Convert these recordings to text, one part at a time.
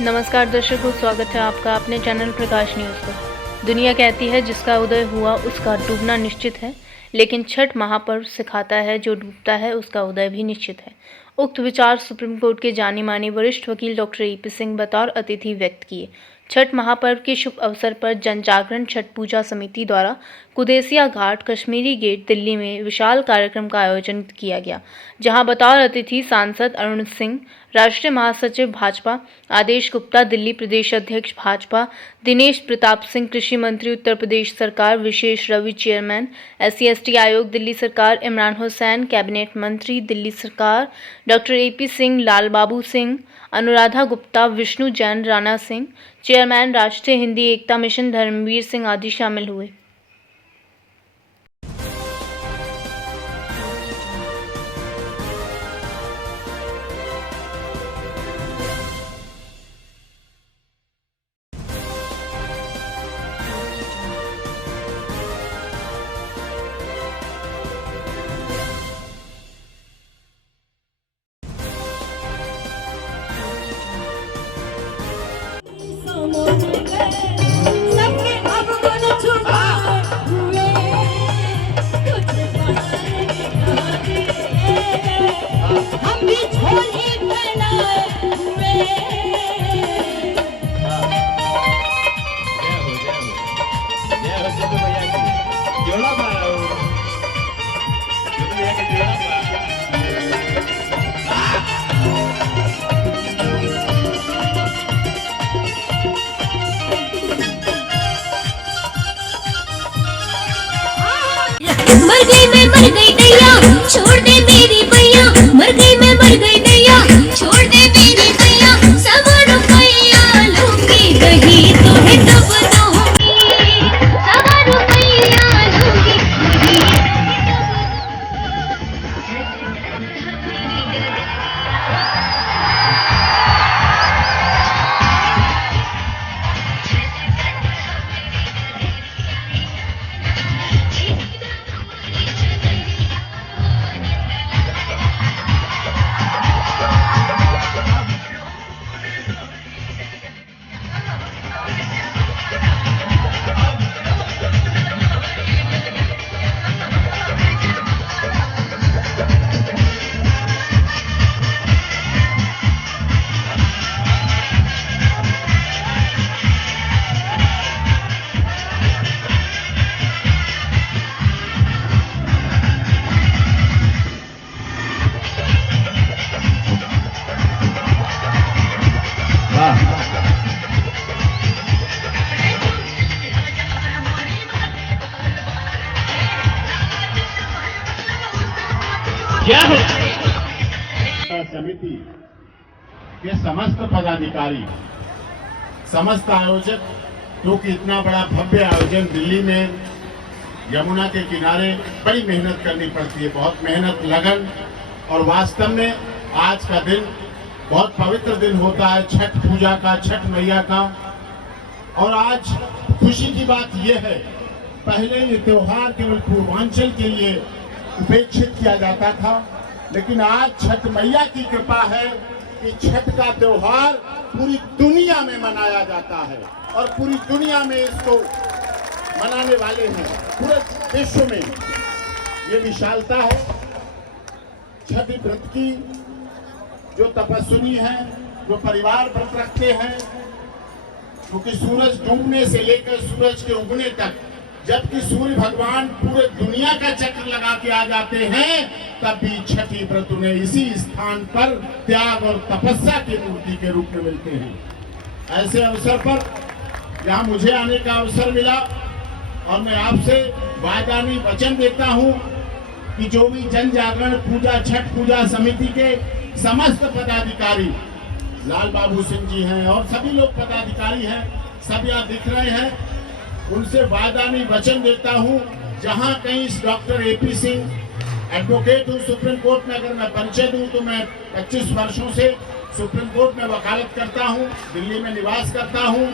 नमस्कार दर्शकों, स्वागत है आपका अपने चैनल प्रकाश न्यूज़ पर। दुनिया कहती है जिसका उदय हुआ उसका डूबना निश्चित है, लेकिन छठ महापर्व सिखाता है जो डूबता है उसका उदय भी निश्चित है। उक्त विचार सुप्रीम कोर्ट के जानी मानी वरिष्ठ वकील डॉक्टर ए.पी. सिंह बतौर अतिथि व्यक्त किए। छठ महापर्व के शुभ अवसर पर जन जागरण छठ पूजा समिति द्वारा कुदेसिया घाट कश्मीरी गेट दिल्ली में विशाल कार्यक्रम का आयोजन किया गया, जहां बतौर अतिथि सांसद अरुण सिंह, राष्ट्रीय महासचिव भाजपा आदेश गुप्ता, दिल्ली प्रदेश अध्यक्ष भाजपा दिनेश प्रताप सिंह, कृषि मंत्री उत्तर प्रदेश सरकार विशेष रवि चेयरमैन SC/ST आयोग दिल्ली सरकार इमरान हुसैन, कैबिनेट मंत्री दिल्ली सरकार डॉक्टर ए.पी. सिंह, लाल बाबू सिंह, अनुराधा गुप्ता, विष्णु जैन, राणा सिंह, चेयरमैन राष्ट्रीय हिंदी एकता मिशन धर्मवीर सिंह आदि शामिल हुए। सबके अब मन छुपा हुए हम भी झोली बनाए हुए जोड़ा मारा हो भैया के जोड़ा मारा मर गई दैया छोड़ दे मेरी भैया, मर गई मैं मर गई दैया छोड़ दे मेरी भैया, सब रुपैया लूंगी कहीं तो है तब दूंगी, सब रुपैया लूंगी क्या है समिति के समस्त पदाधिकारी, समस्त आयोजक, क्योंकि इतना बड़ा भव्य आयोजन दिल्ली में यमुना के किनारे बड़ी मेहनत करनी पड़ती है, बहुत मेहनत, लगन, और वास्तव में आज का दिन बहुत पवित्र दिन होता है छठ पूजा का, छठ मैया का। और आज खुशी की बात यह है, पहले ये त्योहार केवल पूर्वांचल के लिए उपेक्षित किया जाता था, लेकिन आज छठ मैया की कृपा है कि छठ का त्योहार पूरी दुनिया में मनाया जाता है और पूरी दुनिया में इसको मनाने वाले हैं। पूरे विश्व में ये विशालता है छठ व्रत की, जो तपस्विनी है, जो परिवार व्रत रखते हैं, क्योंकि सूरज डूबने से लेकर सूरज के उगने तक, जबकि सूर्य भगवान पूरे दुनिया का चक्र लगा के आ जाते हैं, तब भी छठी व्रत उन्हें इसी स्थान पर त्याग और तपस्या की मूर्ति के रूप में मिलते हैं। ऐसे अवसर पर यहाँ मुझे आने का अवसर मिला और मैं आपसे वायदानी वचन देता हूँ कि जो भी जन जागरण पूजा छठ पूजा समिति के समस्त पदाधिकारी, लाल बाबू सिंह जी हैं और सभी लोग पदाधिकारी हैं, सब यहाँ दिख रहे हैं, उनसे वायदानी वचन देता हूं, जहां कहीं डॉक्टर ए.पी. सिंह एडवोकेट हूं सुप्रीम कोर्ट में, अगर मैं परिचय दूं तो मैं 25 वर्षों से सुप्रीम कोर्ट में वकालत करता हूं, दिल्ली में निवास करता हूं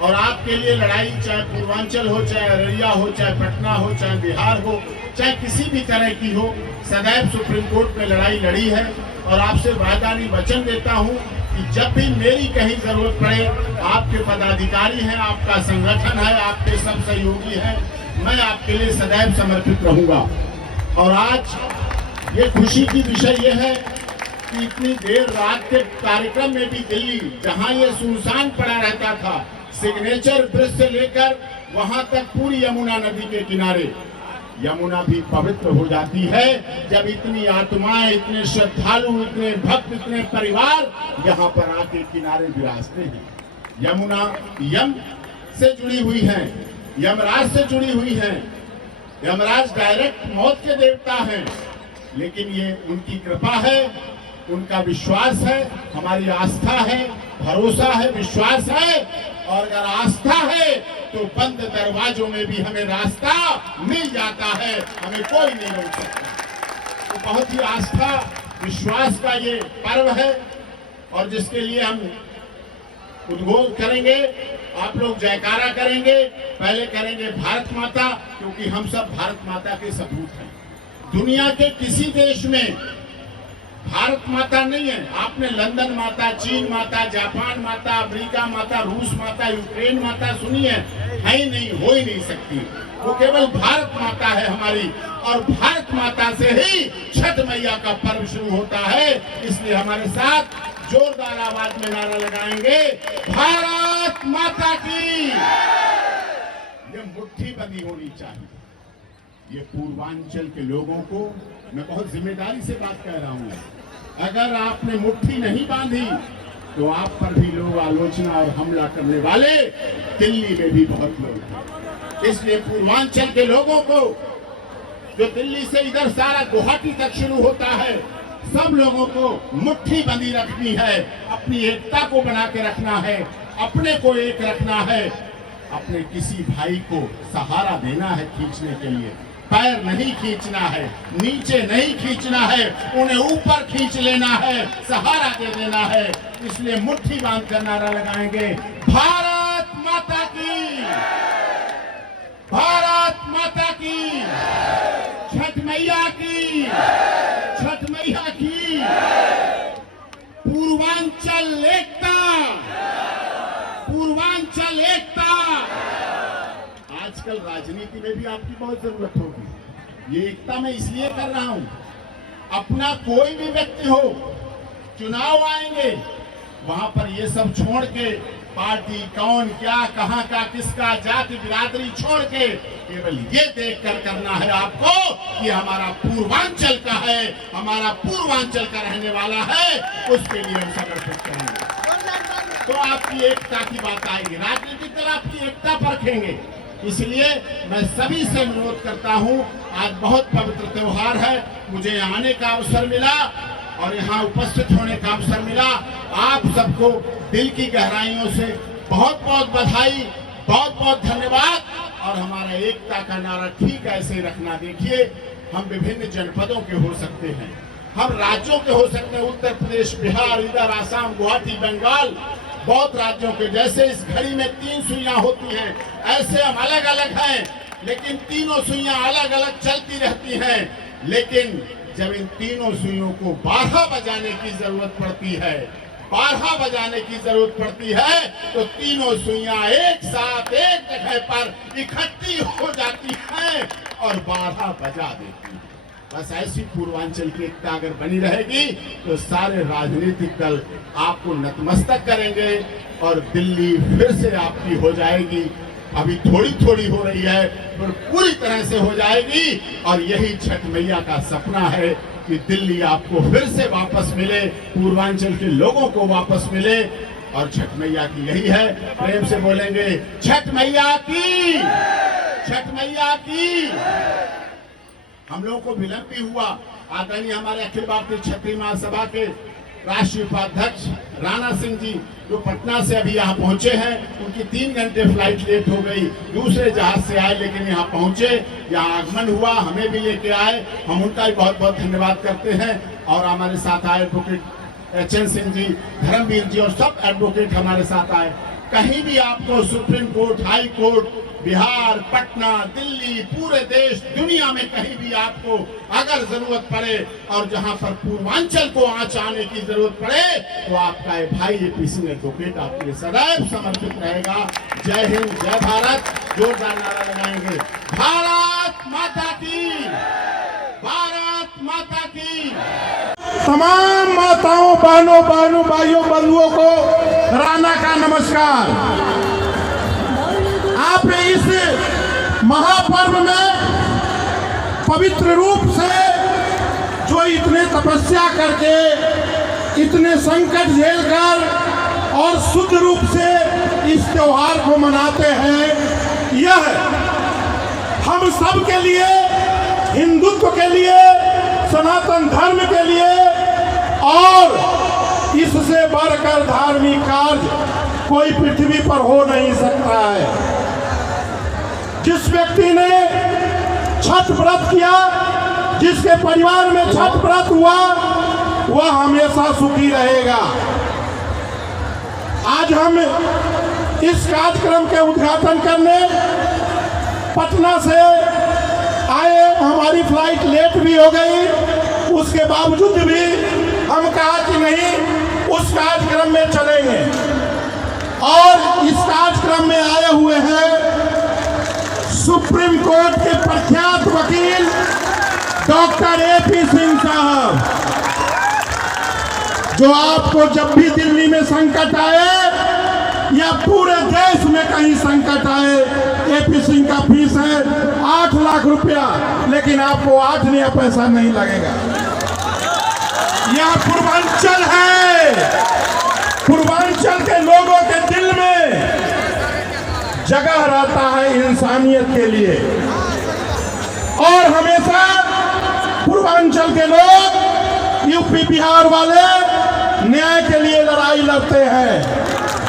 और आपके लिए लड़ाई चाहे पूर्वांचल हो, चाहे अररिया हो, चाहे पटना हो, चाहे बिहार हो, चाहे किसी भी तरह की हो, सदैव सुप्रीम कोर्ट में लड़ाई लड़ी है। और आपसे वायदानी वचन देता हूं कि जब भी मेरी कहीं जरूरत पड़े, आपके पदाधिकारी हैं, आपका संगठन है, आपके सब सहयोगी हैं, मैं आपके लिए सदैव समर्पित रहूंगा। और आज ये खुशी की विषय ये है कि इतनी देर रात के कार्यक्रम में भी दिल्ली, जहां ये सुनसान पड़ा रहता था, सिग्नेचर ब्रिज से लेकर वहां तक पूरी यमुना नदी के किनारे, यमुना भी पवित्र हो जाती है जब इतनी आत्माएं, इतने श्रद्धालु, इतने भक्त, इतने परिवार यहाँ पर आके किनारे विराजते हैं। यमुना यम से जुड़ी हुई है, यमराज से जुड़ी हुई है। यमराज डायरेक्ट मौत के देवता हैं, लेकिन ये उनकी कृपा है, उनका विश्वास है, हमारी आस्था है, भरोसा है, विश्वास है। और अगर आस्था है तो बंद दरवाजों में भी हमें रास्ता मिल जाता है, हमें कोई नहीं रोक सकता। तो बहुत ही आस्था विश्वास का ये पर्व है और जिसके लिए हम उद्घोष करेंगे, आप लोग जयकारा करेंगे। पहले करेंगे भारत माता, क्योंकि हम सब भारत माता के सपूत हैं। दुनिया के किसी देश में भारत माता नहीं है। आपने लंदन माता, चीन माता, जापान माता, अमेरिका माता, रूस माता, यूक्रेन माता सुनी है ही नहीं, हो ही नहीं सकती। वो केवल भारत माता है हमारी, और भारत माता से ही छठ मैया का पर्व शुरू होता है। इसलिए हमारे साथ जोरदार आवाज में नारा लगाएंगे, भारत माता की। ये मुट्ठी बंदी होनी चाहिए। ये पूर्वांचल के लोगों को मैं बहुत जिम्मेदारी से बात कह रहा हूं। अगर आपने मुट्ठी नहीं बांधी तो आप पर भी लोग आलोचना और हमला करने वाले दिल्ली में भी बहुत लोग हैं। इसलिए पूर्वांचल के लोगों को, जो दिल्ली से इधर सारा गुवाहाटी तक शुरू होता है, सब लोगों को मुट्ठी बंदी रखनी है, अपनी एकता को बना के रखना है, अपने को एक रखना है, अपने किसी भाई को सहारा देना है खींचने के लिए। पैर नहीं खींचना है, नीचे नहीं खींचना है, उन्हें ऊपर खींच लेना है, सहारा दे देना है। इसलिए मुट्ठी बांध कर नारा लगाएंगे, भारत माता की, भारत माता की, छठ मैया की, छठ मैया की। पूर्वांचल एकता, पूर्वांचल एकता। आजकल राजनीति में भी आपकी बहुत जरूरत होगी। ये एकता मैं इसलिए कर रहा हूं, अपना कोई भी व्यक्ति हो, चुनाव आएंगे, वहां पर ये सब छोड़ के, पार्टी कौन क्या, कहां का, किसका, जाति बिरादरी छोड़ के केवल ये देखकर करना है आपको कि हमारा पूर्वांचल का है, हमारा पूर्वांचल का रहने वाला है, उसके लिए हम समर्पित करेंगे। तो आपकी एकता की बात आएगी, राजनीतिक दल आपकी एकता परखेंगे। इसलिए मैं सभी से अनुरोध करता हूं, आज बहुत पवित्र त्योहार है, मुझे आने का अवसर मिला और यहाँ उपस्थित होने का अवसर मिला। आप सबको दिल की गहराइयों से बहुत बहुत बधाई, बहुत बहुत धन्यवाद। और हमारा एकता का नारा ठीक ऐसे रखना। देखिए, हम विभिन्न जनपदों के हो सकते हैं, हम राज्यों के हो सकते हैं, उत्तर प्रदेश, बिहार, इधर आसाम, गुवाहाटी, बंगाल, बहुत राज्यों के। जैसे इस घड़ी में 3 सुइयां होती हैं, ऐसे हम अलग अलग हैं, लेकिन तीनों सुइयां अलग अलग चलती रहती हैं। लेकिन जब इन तीनों सुइयों को 12 बजाने की जरूरत पड़ती है, 12 बजाने की जरूरत पड़ती है, तो तीनों सुइयां एक साथ एक जगह पर इकट्ठी हो जाती हैं और 12 बजा देती हैं। बस ऐसी पूर्वांचल की एकता अगर बनी रहेगी तो सारे राजनीतिक दल आपको नतमस्तक करेंगे और दिल्ली फिर से आपकी हो जाएगी। अभी थोड़ी थोड़ी हो रही है, पर पूरी तरह से हो जाएगी। और यही छठ मैया का सपना है कि दिल्ली आपको फिर से वापस मिले, पूर्वांचल के लोगों को वापस मिले। और छठ मैया की यही है, प्रेम से बोलेंगे, छठ मैया की, छठ मैया की। हम लोगों को विलंब भी हुआ। आदरणीय हमारे अखिल भारतीय क्षत्रिय महासभा के राष्ट्रीय उपाध्यक्ष राणा सिंह जी, जो पटना से अभी यहाँ पहुंचे हैं, उनकी 3 घंटे फ्लाइट लेट हो गई, दूसरे जहाज से आए लेकिन यहाँ पहुंचे, यहाँ आगमन हुआ, हमें भी लेके आए। हम उनका भी बहुत बहुत धन्यवाद करते हैं। और हमारे साथ आए एडवोकेट एचएन सिंह जी, धर्मवीर जी और सब एडवोकेट हमारे साथ आए। कहीं भी आपको supreme court, high court, Bihar, Patna, Delhi, पूरे देश, दुनिया में कहीं भी आपको अगर जरूरत पड़े और जहां पर पूर्वांचल को आंच आने की जरूरत पड़े तो आपका ये भाई एपी सिंह एडवोकेट आपके लिए सदैव समर्पित रहेगा। जय हिंद, जय भारत। जोरदार नारा लगाएंगे, भारत माता की, भारत माता की। तमाम माताओं, बहनों, भाइयों, बंधुओं को राणा का नमस्कार। आप इस महापर्व में पवित्र रूप से जो इतने तपस्या करके, इतने संकट झेलकर और शुद्ध रूप से इस त्योहार को मनाते हैं, यह हम सब के लिए, हिंदुत्व के लिए, सनातन धर्म के लिए और इससे बढ़कर धार्मिक कार्य कोई पृथ्वी पर हो नहीं सकता है। जिस व्यक्ति ने छठ व्रत किया, जिसके परिवार में छठ व्रत हुआ, वह हमेशा सुखी रहेगा। आज हम इस कार्यक्रम के उद्घाटन करने पटना से आए, हमारी फ्लाइट लेट भी हो गई, उसके बावजूद भी हम कहा कि नहीं, उस कार्यक्रम में चलेंगे। और इस कार्यक्रम में आए हुए हैं सुप्रीम कोर्ट के प्रख्यात वकील डॉक्टर एपी सिंह साहब, जो आपको जब भी दिल्ली में संकट आए या पूरे देश में कहीं संकट आए, एपी सिंह का फीस है 8 लाख रुपया, लेकिन आपको 8 नया पैसा नहीं लगेगा। यह पूर्वांचल है, पूर्वांचल के लोगों के दिल में जगह रहता है इंसानियत के लिए, और हमेशा पूर्वांचल के लोग, यूपी बिहार वाले न्याय के लिए लड़ाई लड़ते हैं,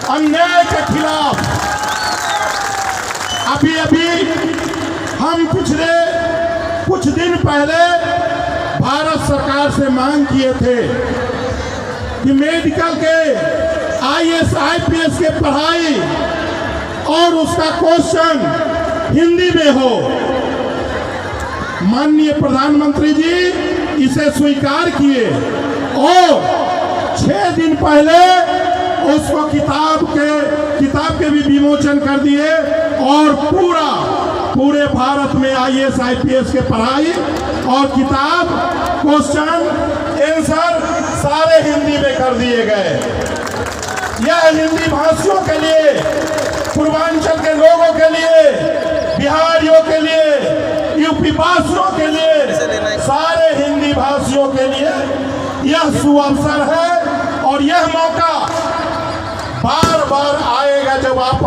अन्याय के खिलाफ। अभी हम पिछले कुछ दिन पहले भारत सरकार से मांग किए थे कि मेडिकल के IAS IPS के पढ़ाई और उसका क्वेश्चन हिंदी में हो। माननीय प्रधानमंत्री जी इसे स्वीकार किए और 6 दिन पहले उसको किताब के भी विमोचन कर दिए, और पूरे भारत में IAS IPS के पढ़ाई और किताब, क्वेश्चन, आंसर सारे हिंदी में कर दिए गए। यह हिंदी भाषियों के लिए, पूर्वांचल के लोगों के लिए, बिहारियों के लिए, यूपी वासियों के लिए, सारे हिंदी भाषियों के लिए यह सुअवसर है। और यह मौका बार बार आएगा जब आप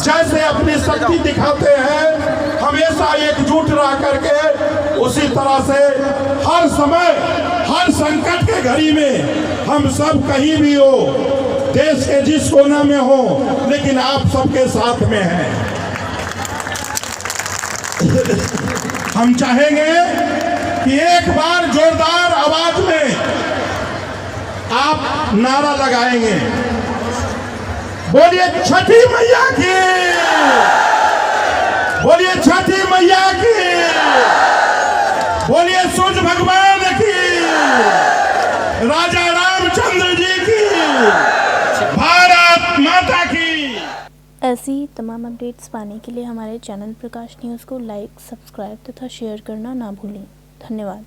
जैसे अपनी शक्ति दिखाते हैं, हमेशा एकजुट रह करके, उसी तरह से हर समय, हर संकट के घड़ी में हम सब कहीं भी हो, देश के जिस कोना में हो, लेकिन आप सबके साथ में हैं। हम चाहेंगे कि एक बार जोरदार आवाज में आप नारा लगाएंगे, बोलिए छठी मैया की, बोलिए छठी मैया की, बोलिए सूर्य भगवान की, राजा रामचंद्र जी की, भारत माता की। ऐसी तमाम अपडेट्स पाने के लिए हमारे चैनल प्रकाश न्यूज़ को लाइक, सब्सक्राइब तथा शेयर करना ना भूलें। धन्यवाद।